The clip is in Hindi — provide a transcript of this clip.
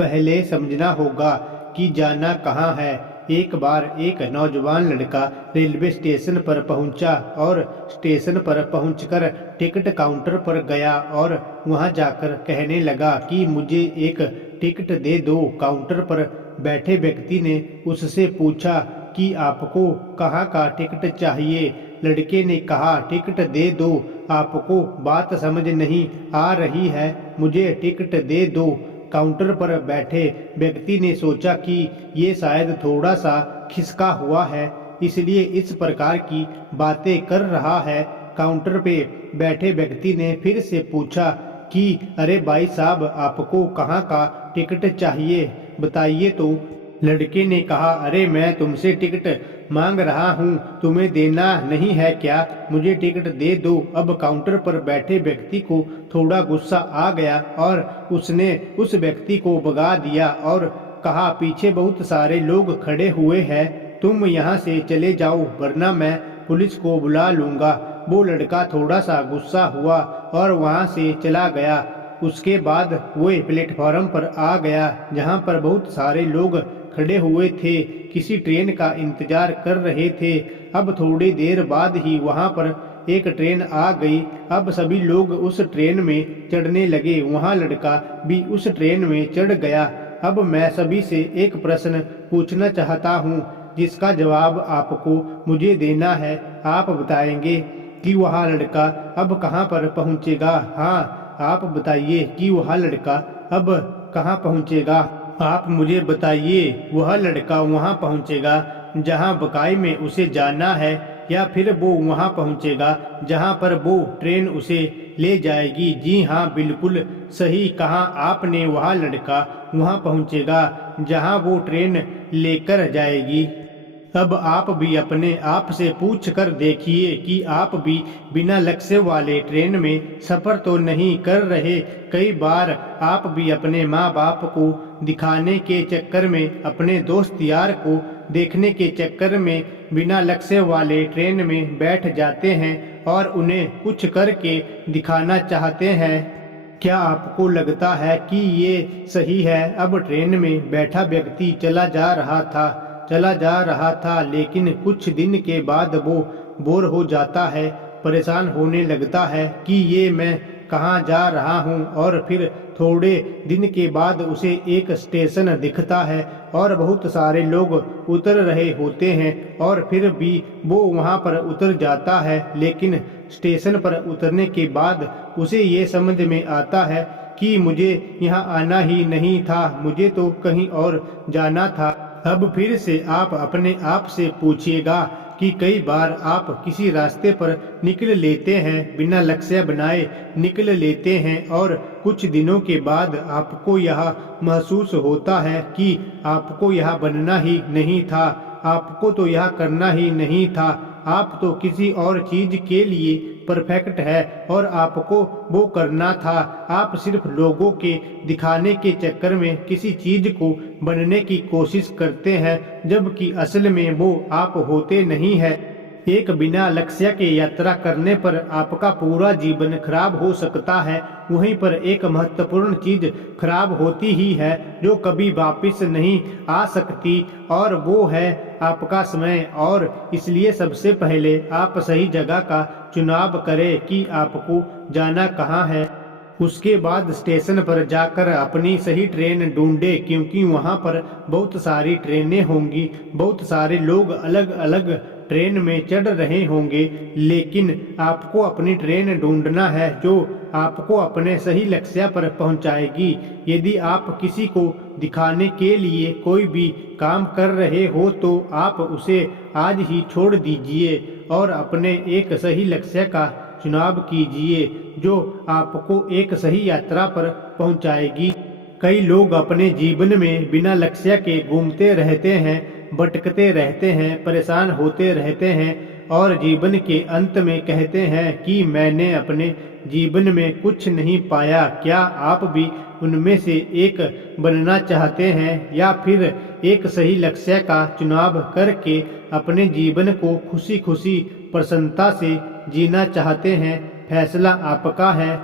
पहले समझना होगा कि जाना कहाँ है। एक बार एक नौजवान लड़का रेलवे स्टेशन पर पहुंचा और स्टेशन पर पहुंचकर टिकट काउंटर पर गया और वहां जाकर कहने लगा कि मुझे एक टिकट दे दो। काउंटर पर बैठे व्यक्ति ने उससे पूछा कि आपको कहाँ का टिकट चाहिए। लड़के ने कहा, टिकट दे दो, आपको बात समझ नहीं आ रही है, मुझे टिकट दे दो। काउंटर पर बैठे व्यक्ति ने सोचा कि ये शायद थोड़ा सा खिसका हुआ है, इसलिए इस प्रकार की बातें कर रहा है। काउंटर पे बैठे व्यक्ति ने फिर से पूछा कि अरे भाई साहब, आपको कहाँ का टिकट चाहिए, बताइए तो। लड़के ने कहा, अरे मैं तुमसे टिकट मांग रहा हूँ, तुम्हें देना नहीं है क्या? मुझे टिकट दे दो। अब काउंटर पर बैठे व्यक्ति को थोड़ा गुस्सा आ गया और उसने उस व्यक्ति को भगा दिया और कहा, पीछे बहुत सारे लोग खड़े हुए हैं, तुम यहाँ से चले जाओ वरना मैं पुलिस को बुला लूंगा। वो लड़का थोड़ा सा गुस्सा हुआ और वहाँ से चला गया। उसके बाद वो प्लेटफॉर्म पर आ गया जहाँ पर बहुत सारे लोग खड़े हुए थे, किसी ट्रेन का इंतजार कर रहे थे। अब थोड़ी देर बाद ही वहां पर एक ट्रेन आ गई। अब सभी लोग उस ट्रेन में चढ़ने लगे। वहां लड़का भी उस ट्रेन में चढ़ गया। अब मैं सभी से एक प्रश्न पूछना चाहता हूं, जिसका जवाब आपको मुझे देना है। आप बताएंगे कि वह लड़का अब कहां पर पहुंचेगा। हाँ, आप बताइए कि वह लड़का अब कहां पहुंचेगा। आप मुझे बताइए, वह लड़का वहां पहुंचेगा जहां बकाई में उसे जाना है, या फिर वो वहां पहुंचेगा जहां पर वो ट्रेन उसे ले जाएगी। जी हाँ, बिल्कुल सही कहा आपने। वह लड़का वहां पहुंचेगा जहां वो ट्रेन लेकर जाएगी। अब आप भी अपने आप से पूछ कर देखिए कि आप भी बिना लक्ष्य वाले ट्रेन में सफ़र तो नहीं कर रहे। कई बार आप भी अपने माँ बाप को दिखाने के चक्कर में, अपने दोस्त यार को देखने के चक्कर में बिना लक्ष्य वाले ट्रेन में बैठ जाते हैं और उन्हें कुछ करके दिखाना चाहते हैं। क्या आपको लगता है कि ये सही है? अब ट्रेन में बैठा व्यक्ति चला जा रहा था, लेकिन कुछ दिन के बाद वो बोर हो जाता है, परेशान होने लगता है कि ये मैं कहाँ जा रहा हूँ। और फिर थोड़े दिन के बाद उसे एक स्टेशन दिखता है और बहुत सारे लोग उतर रहे होते हैं और फिर भी वो वहाँ पर उतर जाता है। लेकिन स्टेशन पर उतरने के बाद उसे ये समझ में आता है कि मुझे यहाँ आना ही नहीं था, मुझे तो कहीं और जाना था। अब फिर से आप अपने आप से पूछिएगा कि कई बार आप किसी रास्ते पर निकल लेते हैं, बिना लक्ष्य बनाए निकल लेते हैं और कुछ दिनों के बाद आपको यह महसूस होता है कि आपको यह बनना ही नहीं था, आपको तो यह करना ही नहीं था, आप तो किसी और चीज के लिए परफेक्ट है और आपको वो करना था। आप सिर्फ लोगों के दिखाने के चक्कर में किसी चीज को बनने की कोशिश करते हैं, जबकि असल में वो आप होते नहीं है। एक बिना लक्ष्य के यात्रा करने पर आपका पूरा जीवन खराब हो सकता है। वहीं पर एक महत्वपूर्ण चीज खराब होती ही है जो कभी वापस नहीं आ सकती, और वो है आपका समय। और इसलिए सबसे पहले आप सही जगह का चुनाव करें कि आपको जाना कहाँ है। उसके बाद स्टेशन पर जाकर अपनी सही ट्रेन ढूंढे, क्योंकि वहाँ पर बहुत सारी ट्रेनें होंगी, बहुत सारे लोग अलग अलग ट्रेन में चढ़ रहे होंगे, लेकिन आपको अपनी ट्रेन ढूंढना है जो आपको अपने सही लक्ष्य पर पहुंचाएगी। यदि आप किसी को दिखाने के लिए कोई भी काम कर रहे हो तो आप उसे आज ही छोड़ दीजिए और अपने एक सही लक्ष्य का चुनाव कीजिए जो आपको एक सही यात्रा पर पहुंचाएगी। कई लोग अपने जीवन में बिना लक्ष्य के घूमते रहते हैं, भटकते रहते हैं, परेशान होते रहते हैं और जीवन के अंत में कहते हैं कि मैंने अपने जीवन में कुछ नहीं पाया। क्या आप भी उनमें से एक बनना चाहते हैं, या फिर एक सही लक्ष्य का चुनाव करके अपने जीवन को खुशी खुशी प्रसन्नता से जीना चाहते हैं? फैसला आपका है।